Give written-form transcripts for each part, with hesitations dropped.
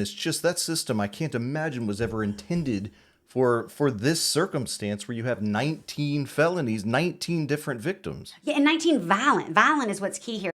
It's just that system I can't imagine was ever intended for this circumstance where you have 19 felonies, 19 different victims. Yeah, and 19 violent. Violent is what's key here.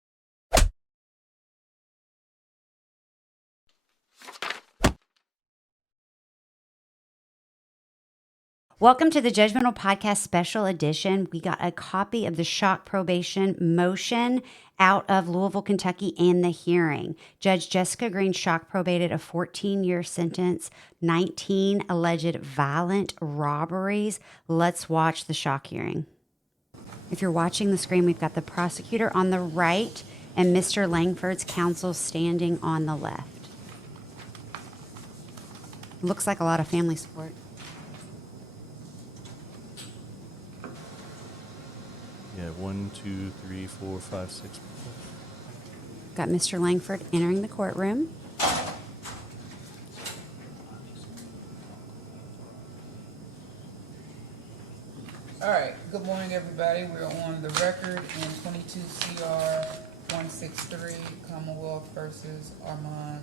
Welcome to the JudgeMental Podcast Special Edition. We got a copy of the shock probation motion out of Louisville, Kentucky, and the hearing. Judge Jessica Green shock probated a 14-year sentence, 19 alleged violent robberies. Let's watch the shock hearing. If you're watching the screen, we've got the prosecutor on the right and Mr. Langford's counsel standing on the left. Looks like a lot of family support. Yeah, 1, 2, 3, 4, 5, 6 people. Got Mr. Langford entering the courtroom. All right, good morning, everybody. We're on the record in 22 CR 163, Commonwealth versus Armond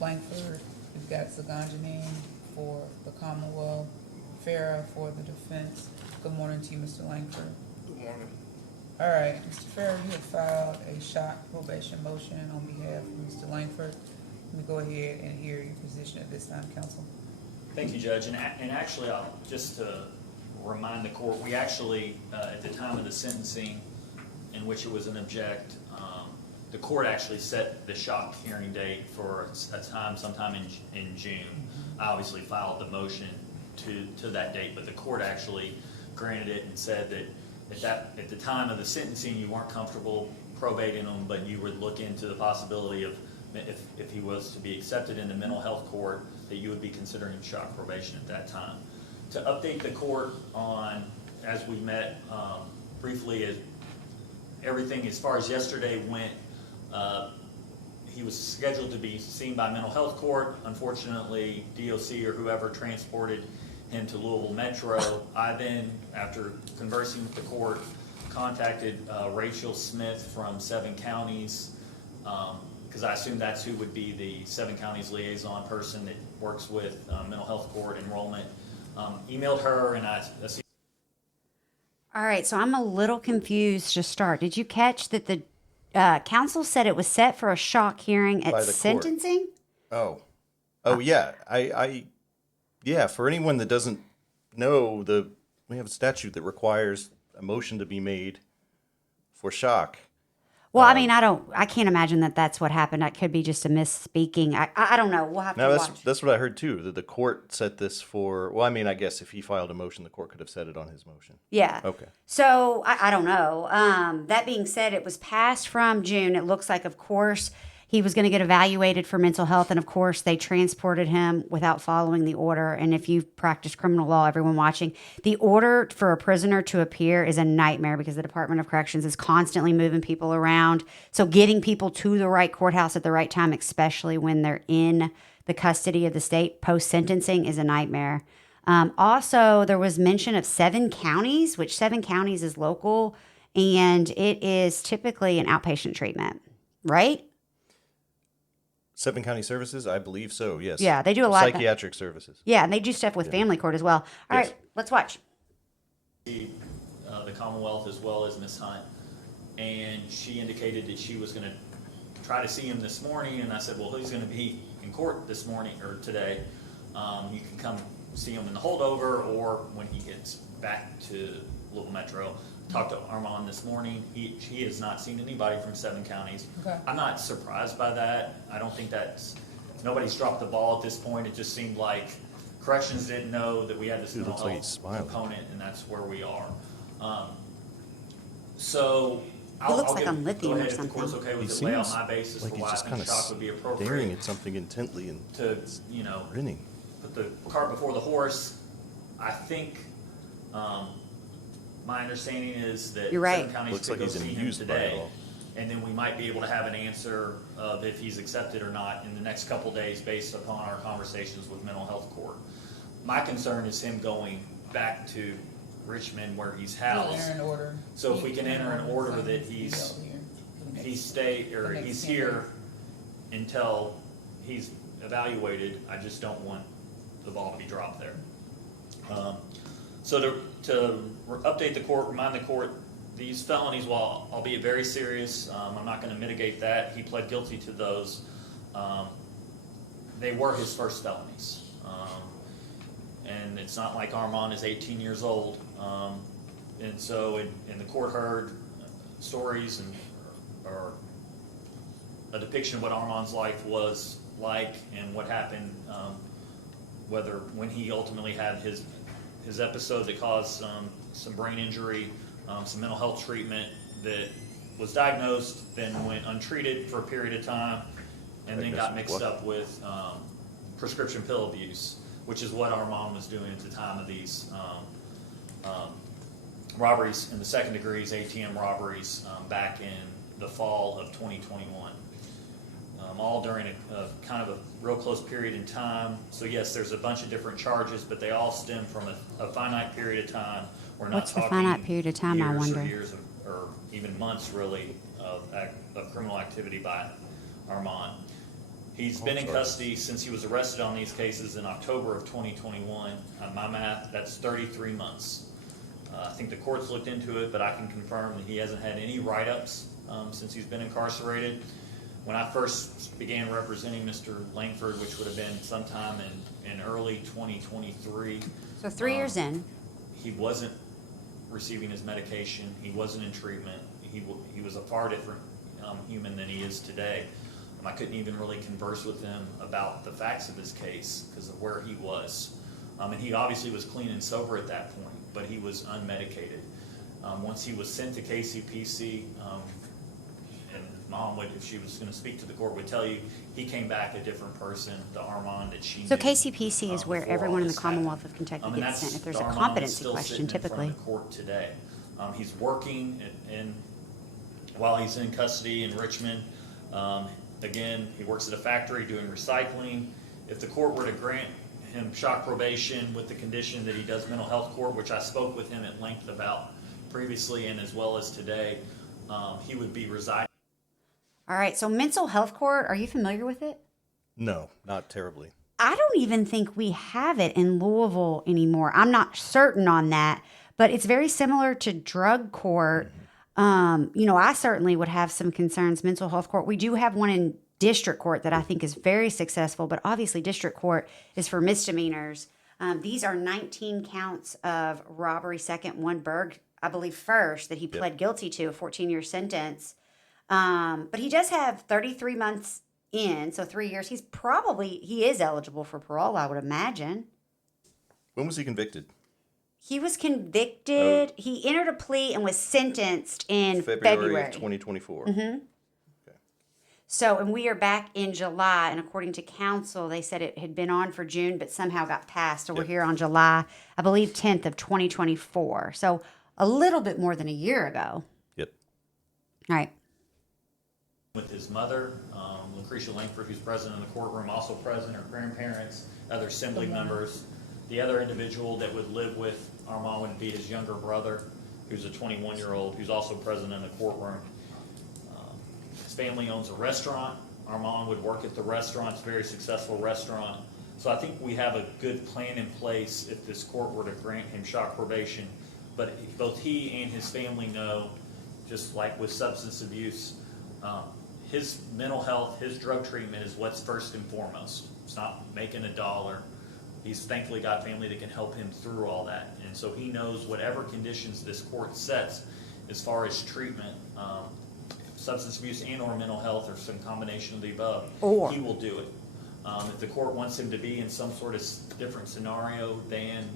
Langford. We've got Zaganjanine for the Commonwealth, Farah for the defense. Good morning to you, Mr. Langford. Good morning. All right, Mr. Farah, you have filed a shock probation motion on behalf of Mr. Langford. Let me go ahead and hear your position at this time, counsel. Thank you, Judge. And actually, just to remind the court, we actually, at the time of the sentencing in which it was an object, the court actually set the shock hearing date for a time sometime in June. I obviously filed the motion to that date, but the court actually granted it and said that at the time of the sentencing, you weren't comfortable probating him, but you would look into the possibility of, if he was to be accepted into mental health court, that you would be considering shock probation at that time. To update the court on, as we met briefly, everything as far as yesterday went, he was scheduled to be seen by mental health court. Unfortunately, DOC or whoever transported him to Louisville Metro. I then, after conversing with the court, contacted Rachel Smith from 7 Counties, because I assume that's who would be the 7 Counties liaison person that works with mental health court enrollment. Emailed her, and I All right, so I'm a little confused to start. Did you catch that the counsel said it was set for a shock hearing at sentencing? Oh, yeah. Yeah, for anyone that doesn't know, we have a statute that requires a motion to be made for shock. Well, I mean, I can't imagine that that's what happened. That could be just a misspeaking. I don't know. We'll have to watch. That's what I heard too, that the court set this for, well, I mean, I guess if he filed a motion, the court could have set it on his motion. Yeah. Okay. So I don't know. That being said, it was passed from June. It looks like, of course, he was going to get evaluated for mental health. And of course, they transported him without following the order. And if you've practiced criminal law, everyone watching, the order for a prisoner to appear is a nightmare because the Department of Corrections is constantly moving people around. So getting people to the right courthouse at the right time, especially when they're in the custody of the state post-sentencing, is a nightmare. Also, there was mention of 7 counties, which 7 counties is local, and it is typically an outpatient treatment, right? 7 County Services? I believe so, yes. Yeah, they do a lot of psychiatric services. Yeah, and they do stuff with family court as well. All right, let's watch. the Commonwealth as well as Miss Hunt, and she indicated that she was going to try to see him this morning, and I said, well, he's going to be in court this morning or today. You can come see him in the holdover or when he gets back to Louisville Metro. Talked to Armond this morning. He has not seen anybody from 7 counties. Okay. I'm not surprised by that. I don't think nobody's dropped the ball at this point. It just seemed like corrections didn't know that we had this mental health component, and that's where we are. So He looks like go on lithium ahead or if the court's something. okay with He it, lay out seems my basis like for he's why I just think kind shock would be of appropriate. staring at something intently and To, grinning. put the cart before the horse. I think my understanding is that You're right. 7 counties Looks could like go he's see him amused by it today, all. and then we might be able to have an answer of if he's accepted or not in the next couple days based upon our conversations with mental health court. My concern is him going back to Richmond where he's We'll housed. enter an order. So if we can enter an order that he's here until he's evaluated. I just don't want the ball to be dropped there. So to update the court, remind the court, these felonies, while albeit very serious, I'm not going to mitigate that. He pled guilty to those. They were his first felonies. And it's not like Armond is 18 years old. And so, and the court heard stories or a depiction of what Armand's life was like and what happened, whether when he ultimately had his episode that caused some brain injury, some mental health treatment that was diagnosed, then went untreated for a period of time, and then got mixed up with prescription pill abuse, which is what Armond was doing at the time of these robberies in the second degrees, ATM robberies, back in the fall of 2021. All during a kind of a real close period in time. So yes, there's a bunch of different charges, but they all stem from a finite period of time. We're not What's the talking finite period of time, I years wonder? or years or even months, really, of criminal activity by Armond. He's been in custody since he was arrested on these cases in October of 2021. On my math, that's 33 months. I think the court's looked into it, but I can confirm that he hasn't had any write-ups since he's been incarcerated. When I first began representing Mr. Langford, which would have been sometime in early 2023. So 3 years in. He wasn't receiving his medication. He wasn't in treatment. He was a far different human than he is today. I couldn't even really converse with him about the facts of his case because of where he was. And he obviously was clean and sober at that point, but he was unmedicated. Once he was sent to KCPC, and Mom would, if she was going to speak to the court, would tell you he came back a different person, the Armond that she knew. So KCPC is where before everyone all in the this Commonwealth happened. of Kentucky And gets that's sent if there's the a Armond that's competency still question, sitting in front typically. of the court today. He's working while he's in custody in Richmond. Again, he works at a factory doing recycling. If the court were to grant him shock probation with the condition that he does mental health court, which I spoke with him at length about previously and as well as today, he would be residing. All right, so mental health court, are you familiar with it? No, not terribly. I don't even think we have it in Louisville anymore. I'm not certain on that, but it's very similar to drug court. I certainly would have some concerns, mental health court. We do have one in district court that I think is very successful, but obviously district court is for misdemeanors. These are 19 counts of robbery, second, one burg, I believe first, that he pled guilty to, a 14-year sentence. But he does have 33 months in, so 3 years. He is eligible for parole, I would imagine. When was he convicted? He was convicted. He entered a plea and was sentenced in February. 2024. Mm-hmm. Okay. So, and we are back in July, and according to counsel, they said it had been on for June, but somehow got passed. So we're here on July, I believe, 10th of 2024. So a little bit more than a year ago. Yep. All right. With his mother, Lucretia Langford, who's present in the courtroom, also present, her grandparents, other assembly members. The other individual that would live with Armond would be his younger brother, who's a 21-year-old, who's also present in the courtroom. His family owns a restaurant. Armond would work at the restaurant. It's a very successful restaurant. So I think we have a good plan in place if this court were to grant him shock probation. But both he and his family know, just like with substance abuse, his mental health, his drug treatment is what's first and foremost. It's not making a dollar. He's thankfully got family that can help him through all that. And so he knows whatever conditions this court sets as far as treatment, substance abuse and or mental health or some combination of the above, he will do it. If the court wants him to be in some sort of different scenario than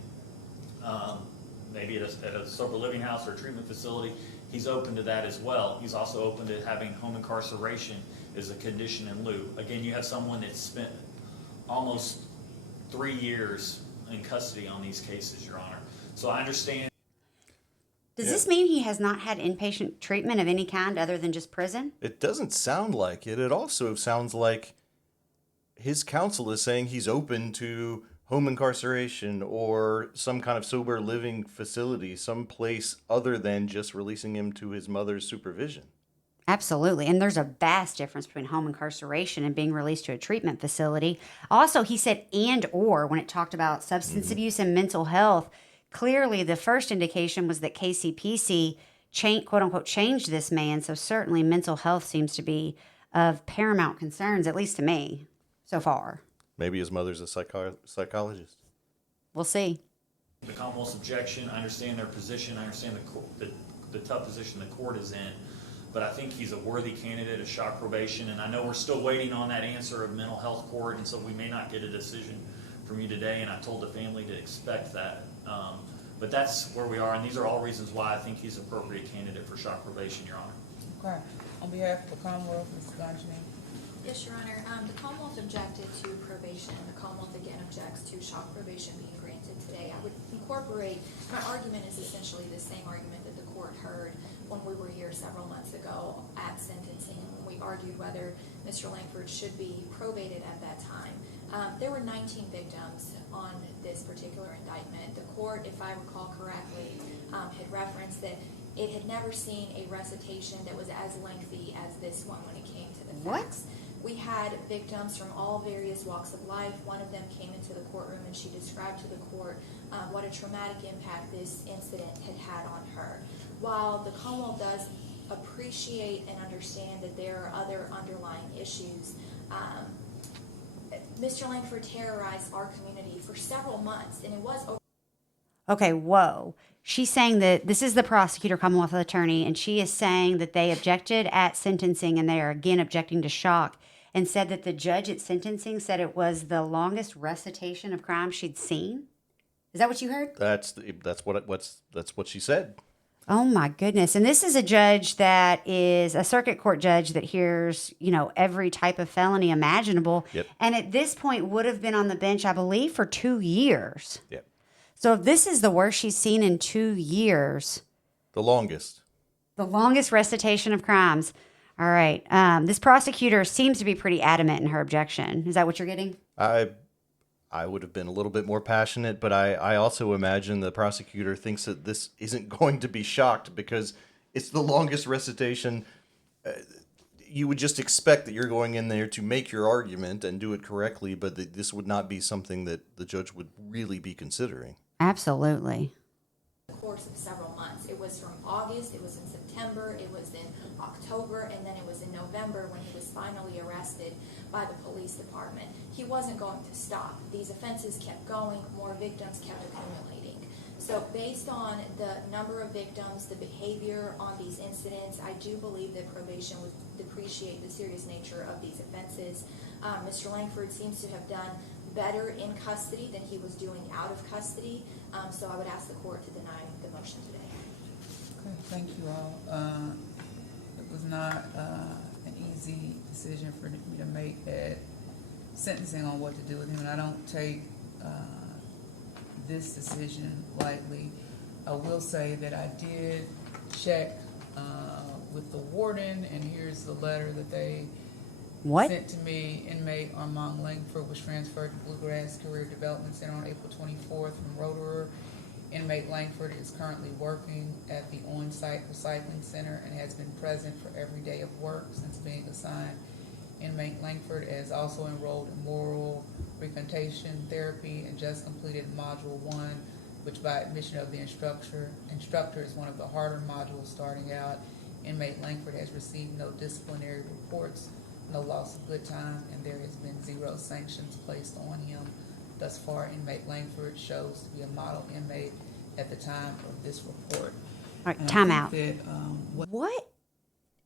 maybe at a sober living house or a treatment facility, he's open to that as well. He's also open to having home incarceration as a condition in lieu. Again, you have someone that's spent almost 3 years in custody on these cases, Your Honor. So I understand. Does this mean he has not had inpatient treatment of any kind other than just prison? It doesn't sound like it. It also sounds like his counsel is saying he's open to home incarceration or some kind of sober living facility, some place other than just releasing him to his mother's supervision. Absolutely. And there's a vast difference between home incarceration and being released to a treatment facility. Also, he said and or when it talked about substance abuse and mental health. Clearly, the first indication was that KCPC, quote unquote, changed this man. So certainly mental health seems to be of paramount concerns, at least to me, so far. Maybe his mother's a psychologist. We'll see. The Commonwealth's objection, I understand their position, I understand the tough position the court is in, but I think he's a worthy candidate of shock probation, and I know we're still waiting on that answer of mental health court, and so we may not get a decision from you today, and I told the family to expect that. But that's where we are, and these are all reasons why I think he's an appropriate candidate for shock probation, Your Honor. Okay. On behalf of the Commonwealth, Ms. Gonchini. Yes, Your Honor. The Commonwealth objected to probation. The Commonwealth again objects to shock probation being granted today. I would incorporate, my argument is essentially the same argument that the court heard when we were here several months ago at sentencing, when we argued whether Mr. Langford should be probated at that time. There were 19 victims on this particular indictment. The court, if I recall correctly, had referenced that it had never seen a recitation that was as lengthy as this one when it came to the facts. We had victims from all various walks of life. One of them came into the courtroom and she described to the court what a traumatic impact this incident had had on her. While the Commonwealth does appreciate and understand that there are other underlying issues, Mr. Langford terrorized our community for several months, and it was over. Okay, whoa. She's saying that this is the prosecutor, Commonwealth attorney, and she is saying that they objected at sentencing and they are again objecting to shock, and said that the judge at sentencing said it was the longest recitation of crime she'd seen. Is that what you heard? That's what she said. Oh my goodness. And this is a judge that is a circuit court judge that hears, every type of felony imaginable. Yep. And at this point would have been on the bench, I believe, for 2 years. Yep. So if this is the worst she's seen in 2 years, The longest. the longest recitation of crimes. All right. This prosecutor seems to be pretty adamant in her objection. Is that what you're getting? I would have been a little bit more passionate, but I also imagine the prosecutor thinks that this isn't going to be shocked because it's the longest recitation. You would just expect that you're going in there to make your argument and do it correctly, but this would not be something that the judge would really be considering. Absolutely. The course of several months. It was from August, it was in September, it was in October, and then it was in November when he was finally arrested by the police department. He wasn't going to stop. These offenses kept going, more victims kept accumulating. So based on the number of victims, the behavior on these incidents, I do believe that probation would depreciate the serious nature of these offenses. Mr. Langford seems to have done better in custody than he was doing out of custody. So I would ask the court to deny the motion today. Okay, thank you all. It was not an easy decision for me to make at sentencing on what to do with him, and I don't take this decision lightly. I will say that I did check with the warden, and here's the letter that they sent to me. Inmate Armond Langford was transferred to Bluegrass Career Development Center on April 24th from Rotorua. Inmate Langford is currently working at the on-site recycling center and has been present for every day of work since being assigned. Inmate Langford is also enrolled in moral recantation therapy and just completed Module 1, which by admission of the instructor is one of the harder modules starting out. Inmate Langford has received no disciplinary reports, no loss of good time, and there has been 0 sanctions placed on him. Thus far, Inmate Langford shows to be a model inmate at the time of this report. All right, time out. What?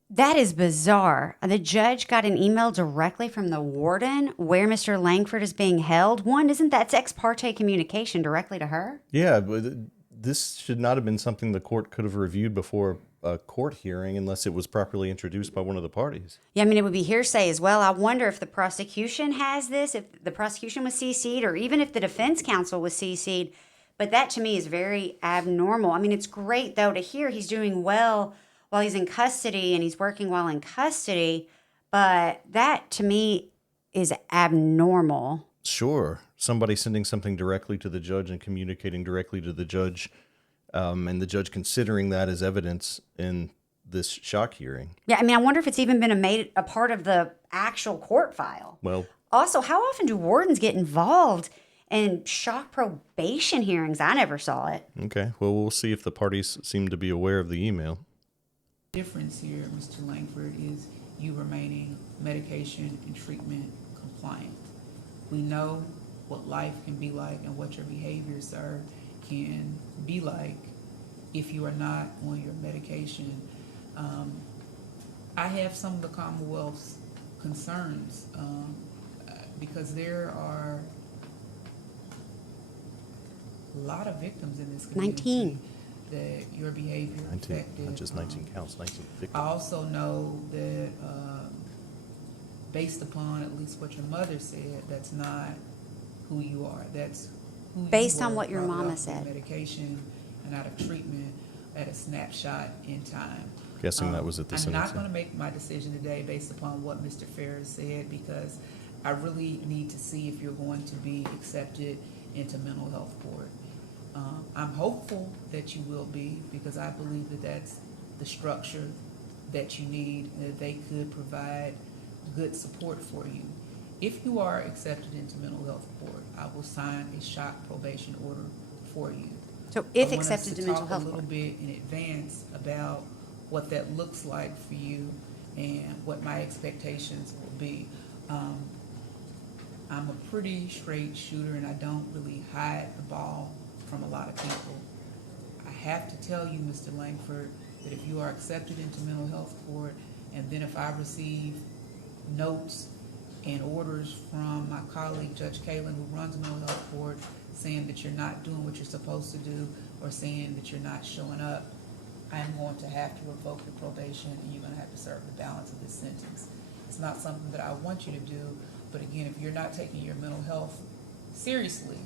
That is bizarre. The judge got an email directly from the warden where Mr. Langford is being held. One, isn't that ex parte communication directly to her? Yeah, but this should not have been something the court could have reviewed before a court hearing unless it was properly introduced by one of the parties. Yeah, I mean, it would be hearsay as well. I wonder if the prosecution has this, if the prosecution was CC'd, or even if the defense counsel was CC'd. But that to me is very abnormal. I mean, it's great, though, to hear he's doing well while he's in custody and he's working while in custody. But that to me is abnormal. Sure. Somebody sending something directly to the judge and communicating directly to the judge, and the judge considering that as evidence in this shock hearing. Yeah, I mean, I wonder if it's even been made a part of the actual court file. Well, Also, how often do wardens get involved in shock probation hearings? I never saw it. okay. Well, we'll see if the parties seem to be aware of the email. Difference here, Mr. Langford, is you remaining medication and treatment compliant. We know what life can be like and what your behaviors can be like if you are not on your medication. I have some of the Commonwealth's concerns because there are a lot of victims in this community 19. that your behavior 19, affected. not just 19 counts, 19 I victims. also know that based upon at least what your mother said, that's not who you are. That's who you Based on were what your probably mama off of said. Medication and out of treatment at a snapshot in time. Guessing that was at the I'm not sentencing. going to make my decision today based upon what Mr. Ferris said because I really need to see if you're going to be accepted into mental health court. I'm hopeful that you will be because I believe that that's the structure that you need and that they could provide good support for you. If you are accepted into mental health court, I will sign a shock probation order for you. So if I want us accepted to mental health talk a court. little bit in advance about what that looks like for you and what my expectations will be. I'm a pretty straight shooter and I don't really hide the ball from a lot of people. I have to tell you, Mr. Langford, that if you are accepted into mental health court and then if I receive notes and orders from my colleague, Judge Kaylin, who runs mental health court, saying that you're not doing what you're supposed to do or saying that you're not showing up, I am going to have to revoke your probation and you're going to have to serve the balance of this sentence. It's not something that I want you to do, but again, if you're not taking your mental health seriously,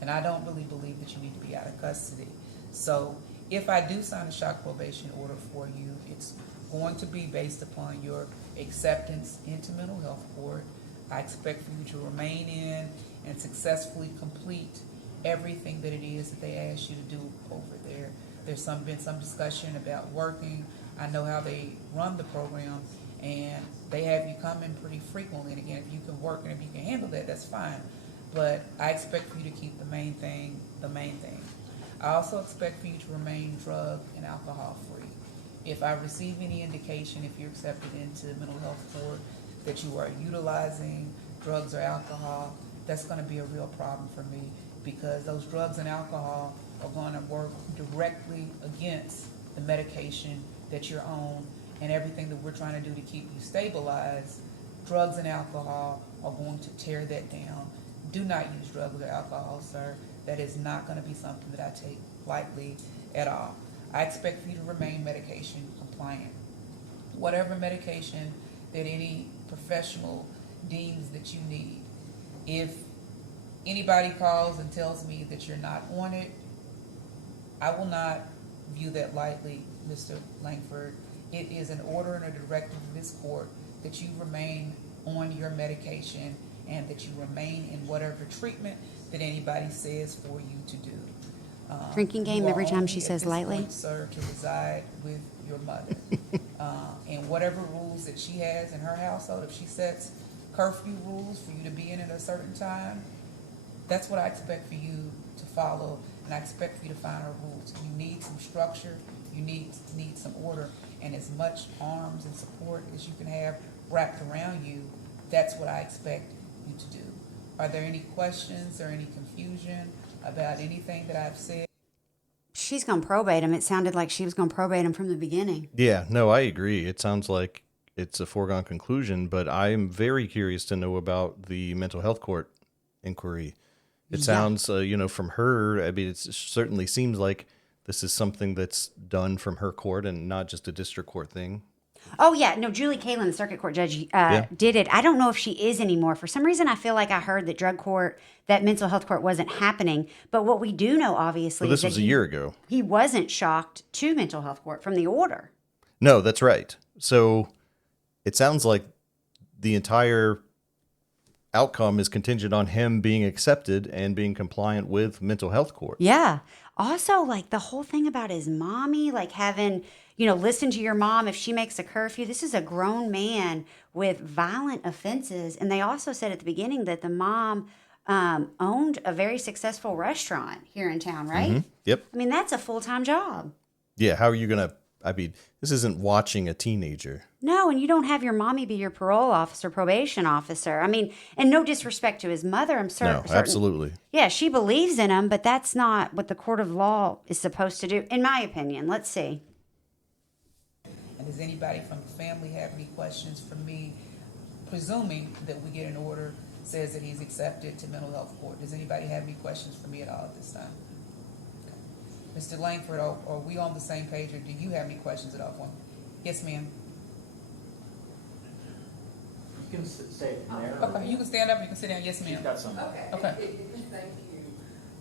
then I don't really believe that you need to be out of custody. So if I do sign a shock probation order for you, it's going to be based upon your acceptance into mental health court. I expect for you to remain in and successfully complete everything that it is that they ask you to do over there. There's been some discussion about working. I know how they run the program, and they have you come in pretty frequently. And again, if you can work and if you can handle that, that's fine. But I expect for you to keep the main thing the main thing. I also expect for you to remain drug and alcohol free. If I receive any indication, if you're accepted into mental health court, that you are utilizing drugs or alcohol, that's going to be a real problem for me because those drugs and alcohol are going to work directly against the medication that you're on and everything that we're trying to do to keep you stabilized. Drugs and alcohol are going to tear that down. Do not use drugs or alcohol, sir. That is not going to be something that I take lightly at all. I expect for you to remain medication compliant. Whatever medication that any professional deems that you need. If anybody calls and tells me that you're not on it, I will not view that lightly, Mr. Langford. It is an order and a directive of this court that you remain on your medication and that you remain in whatever treatment that anybody says for you to do. Drinking game You are every time she only at says this lightly? point, sir, to reside with your mother. And whatever rules that she has in her household, if she sets curfew rules for you to be in at a certain time, that's what I expect for you to follow, and I expect for you to find her rules. You need some structure, you need some order, and as much arms and support as you can have wrapped around you, that's what I expect you to do. Are there any questions or any confusion about anything that I've said? She's going to probate him. It sounded like she was going to probate him from the beginning. Yeah, no, I agree. It sounds like it's a foregone conclusion, but I'm very curious to know about the mental health court inquiry. It sounds, from her, I mean, it certainly seems like this is something that's done from her court and not just a district court thing. Oh, yeah. No, Julie Kaylin, the circuit court judge, did it. I don't know if she is anymore. For some reason, I feel like I heard that drug court, that mental health court wasn't happening. But what we do know, obviously, Well, this is that was a year ago. He wasn't shocked to mental health court from the order. No, that's right. So it sounds like the entire outcome is contingent on him being accepted and being compliant with mental health court. Yeah. Also, like the whole thing about his mommy, like having, listen to your mom if she makes a curfew. This is a grown man with violent offenses. And they also said at the beginning that the mom owned a very successful restaurant here in town, right? Yep. I mean, that's a full-time job. Yeah, how are you going to, this isn't watching a teenager. No, and you don't have your mommy be your parole officer, probation officer. I mean, and no disrespect to his mother. I'm certain. No, absolutely. Yeah, she believes in him, but that's not what the court of law is supposed to do, in my opinion. Let's see. And does anybody from the family have any questions for me? Presuming that we get an order says that he's accepted to mental health court. Does anybody have any questions for me at all at this time? Okay. Mr. Langford, are we on the same page, or do you have any questions at all for me? Yes, ma'am. You can say it from there. Okay, you can stand up, you can sit down. Yes, She's ma'am. got some. Okay. Thank you.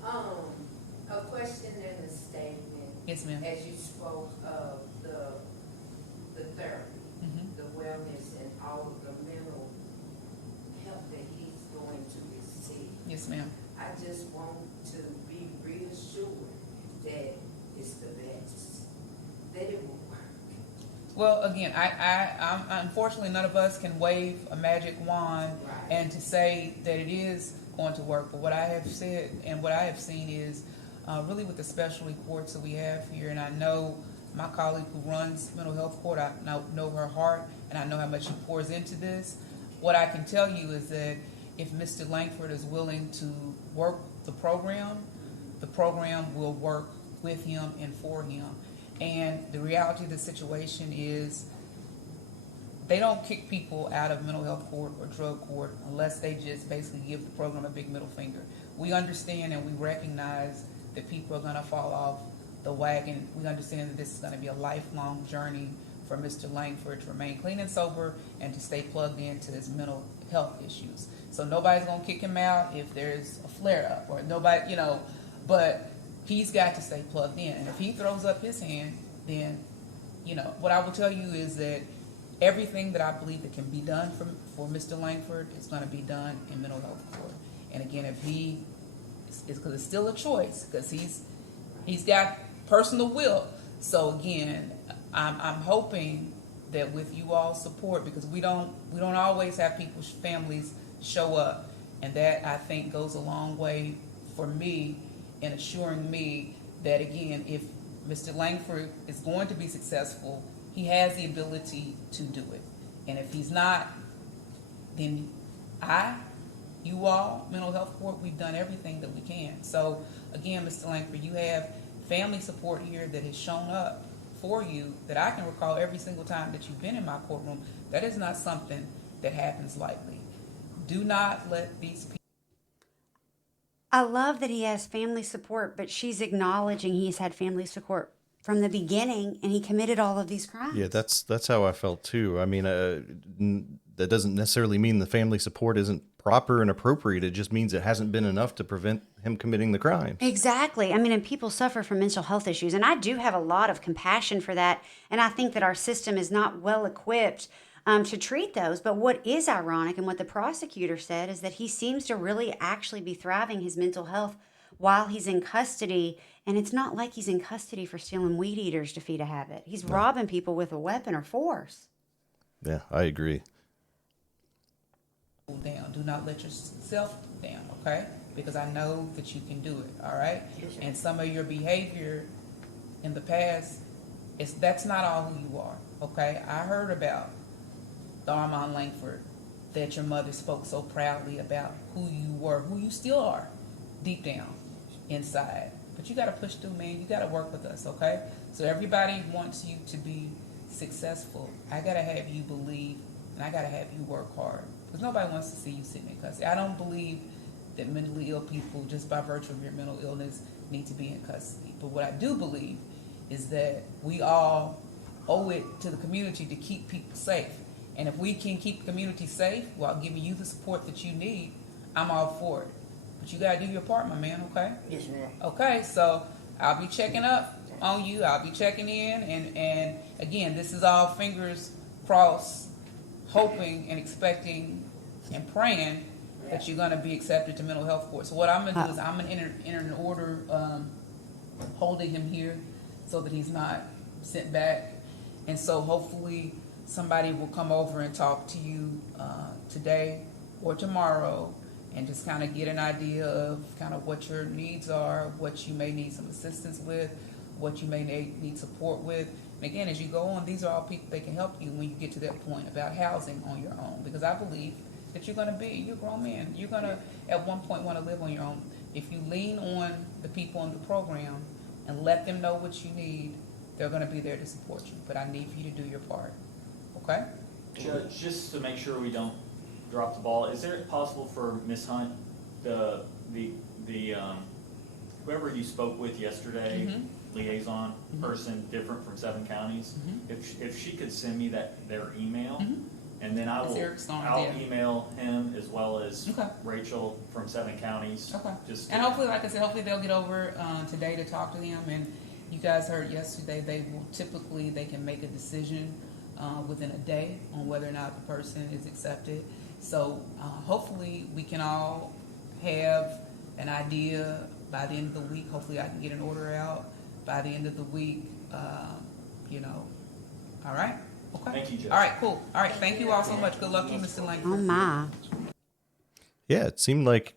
A question in the statement. Yes, ma'am. As you spoke of the therapy, the wellness, and all of the mental help that he's going to receive. Yes, ma'am. I just want to be reassured that it's the best, that it will work. Well, again, I'm unfortunately none of us can wave a magic wand Right. and to say that it is going to work. But what I have said and what I have seen is really with the specialty courts that we have here, and I know my colleague who runs mental health court, I know her heart, and I know how much she pours into this. What I can tell you is that if Mr. Langford is willing to work the program will work with him and for him. And the reality of the situation is they don't kick people out of mental health court or drug court unless they just basically give the program a big middle finger. We understand and we recognize that people are going to fall off the wagon. We understand that this is going to be a lifelong journey for Mr. Langford to remain clean and sober and to stay plugged into his mental health issues. So nobody's going to kick him out if there's a flare-up or nobody, but he's got to stay plugged in. And if he throws up his hand, then, what I will tell you is that everything that I believe that can be done for Mr. Langford is going to be done in mental health court. And again, if because it's still a choice, because he's got personal will. So again, I'm hoping that with you all support, because we don't always have people's families show up, and that I think goes a long way for me in assuring me that again, if Mr. Langford is going to be successful, he has the ability to do it. And if he's not, then you all, mental health court, we've done everything that we can. So again, Mr. Langford, you have family support here that has shown up for you that I can recall every single time that you've been in my courtroom. That is not something that happens lightly. Do not let these people. I love that he has family support, but she's acknowledging he's had family support from the beginning and he committed all of these crimes. Yeah, that's how I felt too. I mean, that doesn't necessarily mean the family support isn't proper and appropriate. It just means it hasn't been enough to prevent him committing the crime. Exactly. I mean, and people suffer from mental health issues, and I do have a lot of compassion for that, and I think that our system is not well equipped to treat those. But what is ironic, and what the prosecutor said, is that he seems to really actually be thriving his mental health while he's in custody, and it's not like he's in custody for stealing weed eaters to feed a habit. He's robbing people with a weapon or force. Yeah, I agree. Down. Do not let yourself down, okay? Because I know that you can do it, all right? Yes, sir. And some of your behavior in the past, that's not all who you are, okay? I heard about the Armond Langford that your mother spoke so proudly about who you were, who you still are, deep down inside. But you got to push through, man. You got to work with us, okay? So everybody wants you to be successful. I got to have you believe, and I got to have you work hard. Because nobody wants to see you sitting in custody. I don't believe that mentally ill people, just by virtue of your mental illness, need to be in custody. But what I do believe is that we all owe it to the community to keep people safe. And if we can keep the community safe while giving you the support that you need, I'm all for it. But you got to do your part, my man, okay? Yes, ma'am. Okay, so I'll be checking up on you. I'll be checking in. And again, this is all fingers crossed, hoping and expecting and praying that you're gonna be accepted to mental health court. So what I'm gonna do is I'm gonna enter an order, holding him here so that he's not sent back. And so hopefully somebody will come over and talk to you, today or tomorrow, and just kind of get an idea of kind of what your needs are, what you may need some assistance with, what you may need support with. And again, as you go on, these are all people that can help you when you get to that point about housing on your own. Because I believe that you're a grown man. You're gonna, at one point, want to live on your own. If you lean on the people in the program and let them know what you need, they're gonna be there to support you. But I need for you to do your part, okay? Judge, just to make sure we don't drop the ball, is it possible for Ms. Hunt, the whoever you spoke with yesterday, liaison person different from 7 counties, if she could send me their email, and then I'll email him as well as Rachel from 7 counties. Okay. Just And hopefully, like I said, hopefully they'll get over today to talk to him. And you guys heard yesterday, they can make a decision within a day on whether or not the person is accepted. So hopefully we can all have an idea by the end of the week. Hopefully I can get an order out by the end of the week. All right? Okay. Thank you, Judge. All right, cool. All right, thank you all so much. Good luck to you, Mr. Langford. Oh my. Yeah, it seemed like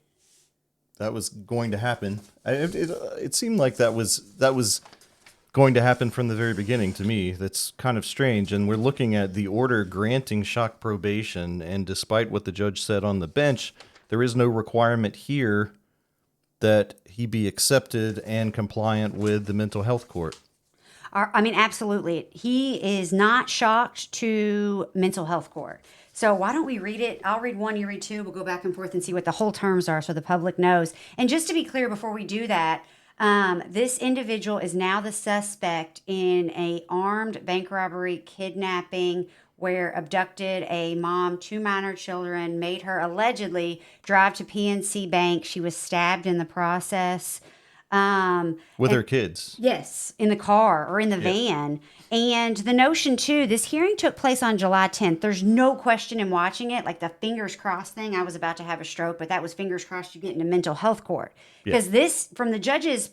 that was going to happen. It seemed like that was going to happen from the very beginning to me. That's kind of strange. And we're looking at the order granting shock probation, and despite what the judge said on the bench, there is no requirement here that he be accepted and compliant with the mental health court. I mean, absolutely. He is not shocked to mental health court. So why don't we read it? I'll read 1, you read 2. We'll go back and forth and see what the whole terms are so the public knows. And just to be clear before we do that, this individual is now the suspect in a armed bank robbery, kidnapping, where abducted a mom, 2 minor children, made her allegedly drive to PNC Bank. She was stabbed in the process. With her kids. Yes, in the car or in the van. And the notion, too, this hearing took place on July 10th. There's no question in watching it, like the fingers crossed thing. I was about to have a stroke, but that was fingers crossed you get into mental health court. Because this, from the judge's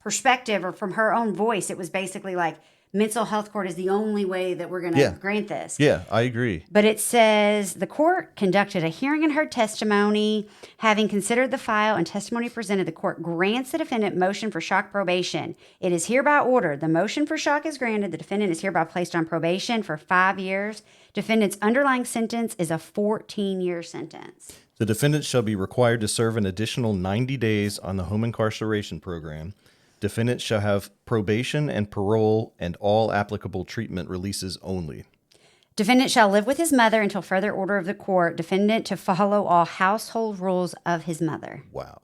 perspective or from her own voice, it was basically like, mental health court is the only way that we're going to grant this. Yeah, I agree. But it says the court conducted a hearing and heard testimony. Having considered the file and testimony presented, the court grants the defendant motion for shock probation. It is hereby ordered. The motion for shock is granted. The defendant is hereby placed on probation for 5 years. Defendant's underlying sentence is a 14-year sentence. The defendant shall be required to serve an additional 90 days on the home incarceration program. Defendant shall have probation and parole and all applicable treatment releases only. Defendant shall live with his mother until further order of the court. Defendant to follow all household rules of his mother. Wow.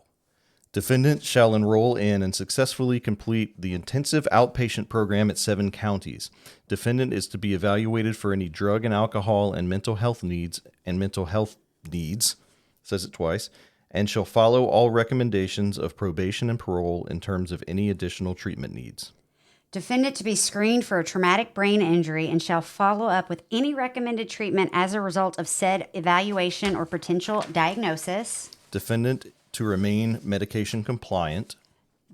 Defendant shall enroll in and successfully complete the intensive outpatient program at 7 counties. Defendant is to be evaluated for any drug and alcohol and mental health needs, says it twice, and shall follow all recommendations of probation and parole in terms of any additional treatment needs. Defendant to be screened for a traumatic brain injury and shall follow up with any recommended treatment as a result of said evaluation or potential diagnosis. Defendant to remain medication compliant.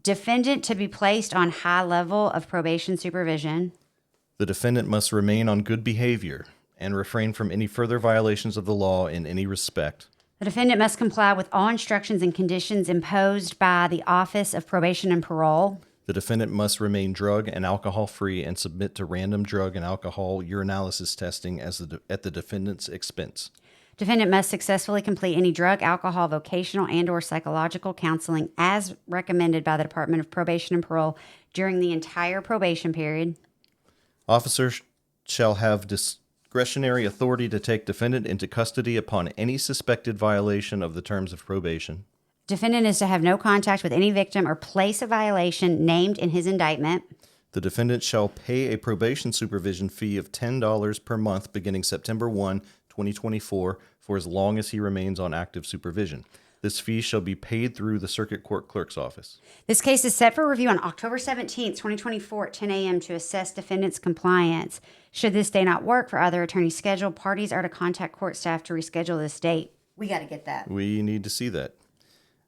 Defendant to be placed on high level of probation supervision. The defendant must remain on good behavior and refrain from any further violations of the law in any respect. The defendant must comply with all instructions and conditions imposed by the Office of Probation and Parole. The defendant must remain drug and alcohol free and submit to random drug and alcohol urinalysis testing at the defendant's expense. Defendant must successfully complete any drug, alcohol, vocational, and or psychological counseling as recommended by the Department of Probation and Parole during the entire probation period. Officers shall have discretionary authority to take defendant into custody upon any suspected violation of the terms of probation. Defendant is to have no contact with any victim or place of violation named in his indictment. The defendant shall pay a probation supervision fee of $10 per month beginning September 1, 2024, for as long as he remains on active supervision. This fee shall be paid through the Circuit Court Clerk's office. This case is set for review on October 17th, 2024 at 10 a.m. to assess defendant's compliance. Should this day not work for either attorney's schedule, parties are to contact court staff to reschedule this date. We got to get that. We need to see that.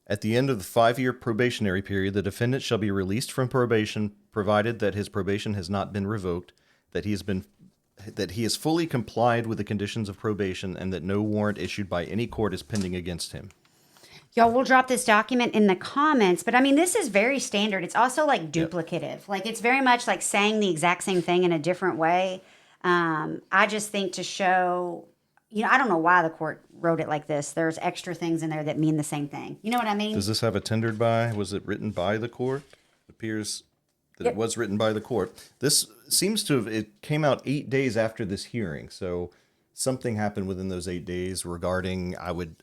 At the end of the 5-year probationary period, the defendant shall be released from probation, provided that his probation has not been revoked, that he has fully complied with the conditions of probation, and that no warrant issued by any court is pending against him. Y'all, we'll drop this document in the comments, but I mean, this is very standard. It's also like duplicative. Like it's very much like saying the exact same thing in a different way. I just think to show, I don't know why the court wrote it like this. There's extra things in there that mean the same thing. You know what I mean? Does this have a tendered by? Was it written by the court? It appears that it was written by the court. This seems to have, it came out 8 days after this hearing. So something happened within those 8 days regarding, I would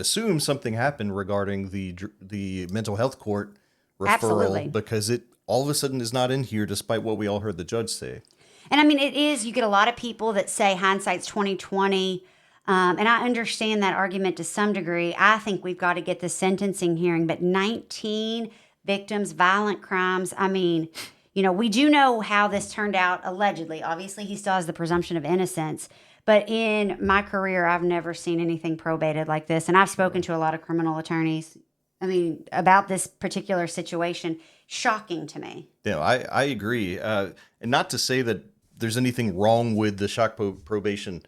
assume something happened regarding the mental health court referral. Absolutely. Because it all of a sudden is not in here despite what we all heard the judge say. And I mean, it is, you get a lot of people that say hindsight's 2020. And I understand that argument to some degree. I think we've got to get the sentencing hearing, but 19 victims, violent crimes. I mean, we do know how this turned out allegedly. Obviously, he still has the presumption of innocence. But in my career, I've never seen anything probated like this. And I've spoken to a lot of criminal attorneys, about this particular situation. Shocking to me. Yeah, I agree. And not to say that there's anything wrong with the shock probation,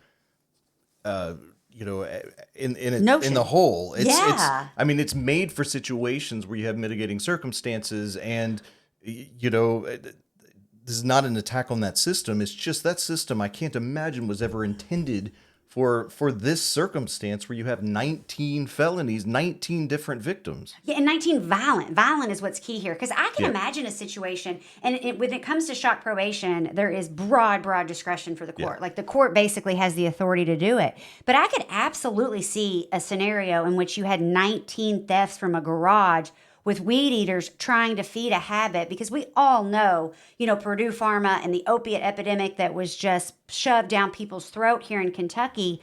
in the whole. It's made for situations where you have mitigating circumstances, and this is not an attack on that system. It's just that system I can't imagine was ever intended for this circumstance where you have 19 felonies, 19 different victims. Yeah, and 19 violent. Violent is what's key here. Because I can imagine a situation, and when it comes to shock probation, there is broad discretion for the court. Yeah. Like the court basically has the authority to do it. But I could absolutely see a scenario in which you had 19 thefts from a garage with weed eaters trying to feed a habit, because we all know, Purdue Pharma and the opiate epidemic that was just shoved down people's throat here in Kentucky.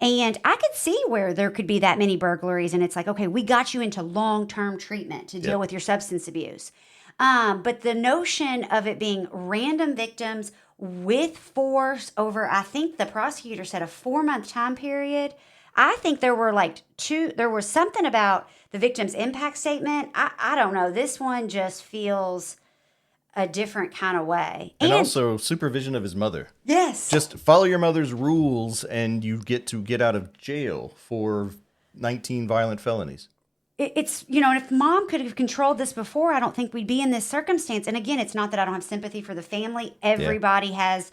And I could see where there could be that many burglaries, and it's like, okay, we got you into long-term treatment to deal with your substance abuse. But the notion of it being random victims with force over, I think the prosecutor said a 4-month time period. I think there was something about the victim's impact statement. I don't know. This one just feels a different kind of way. And also supervision of his mother. Yes. Just follow your mother's rules and you get out of jail for 19 violent felonies. It's, and if mom could have controlled this before, I don't think we'd be in this circumstance. And again, it's not that I don't have sympathy for the family. Everybody has...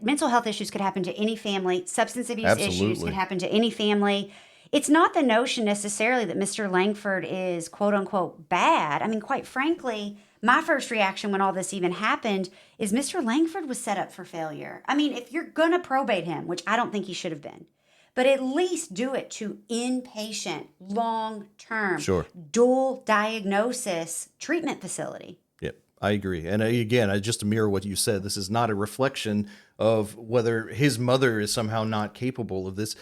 mental health issues could happen to any family. Substance abuse issues could happen to any family. It's not the notion necessarily that Mr. Langford is quote unquote bad. I mean, quite frankly, my first reaction when all this even happened is Mr. Langford was set up for failure. I mean, if you're going to probate him, which I don't think he should have been, but at least do it to inpatient, long-term, dual diagnosis treatment facility. I agree. And again, just to mirror what you said, this is not a reflection of whether his mother is somehow not capable of this.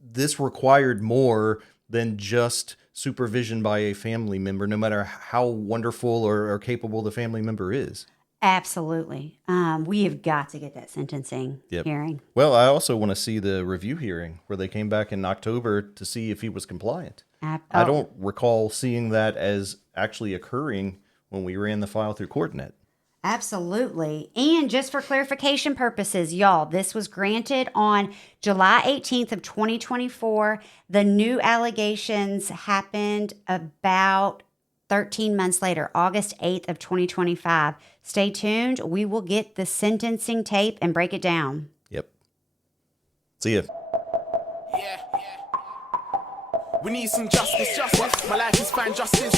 This required more than just supervision by a family member, no matter how wonderful or capable the family member is. Absolutely. We have got to get that sentencing hearing. Well, I also want to see the review hearing where they came back in October to see if he was compliant. I don't recall seeing that as actually occurring when we ran the file through CourtNet. Absolutely. And just for clarification purposes, y'all, this was granted on July 18th of 2024. The new allegations happened about 13 months later, August 8th of 2025. Stay tuned. We will get the sentencing tape and break it down. Yep. See ya. We need some justice. My life is fine, justice.